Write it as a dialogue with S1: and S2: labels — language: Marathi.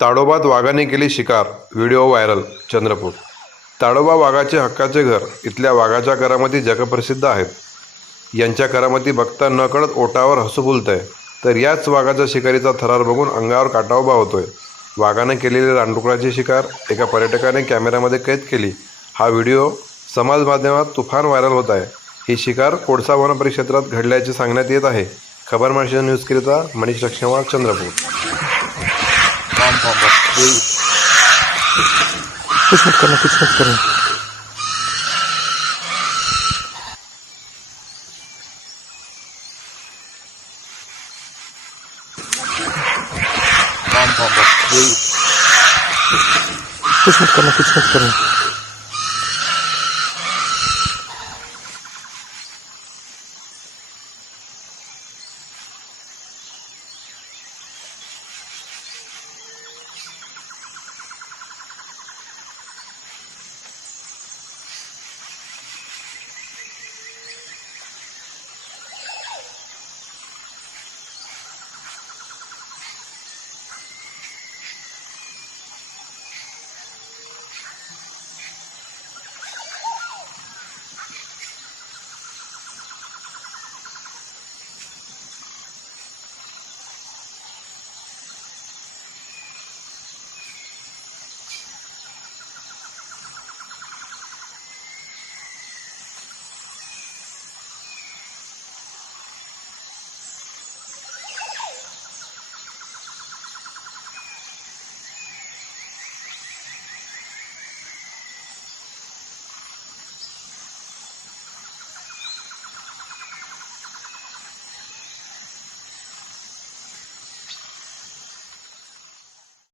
S1: ताडोबात वाघाने केली शिकार व्हिडिओ व्हायरल चंद्रपूर. ताडोबा वाघाचे हक्काचे घर इथल्या वाघाच्या करामती जगप्रसिद्ध आहेत. यांच्या करामती बघता कळत ओटावर हसू फुलतंय. तर याच वाघाच्या शिकारीचा थरार बघून अंगावर काटा उभा होतोय. वाघानं केलेली रानडुकराची शिकार एका पर्यटकाने कॅमेऱ्यामध्ये कैद केली. हा व्हिडिओ समाज माध्यमात तुफान व्हायरल होत आहे. ही शिकार कोळसा वन परिक्षेत्रात घडल्याचे सांगण्यात येत आहे. खबर मार्शल न्यूजकरिता मनीष लक्ष्मण चंद्रपूर.
S2: бомба. Пусть на сторону, пусть на сторону. Там бомба. Пусть на сторону, пусть на сторону.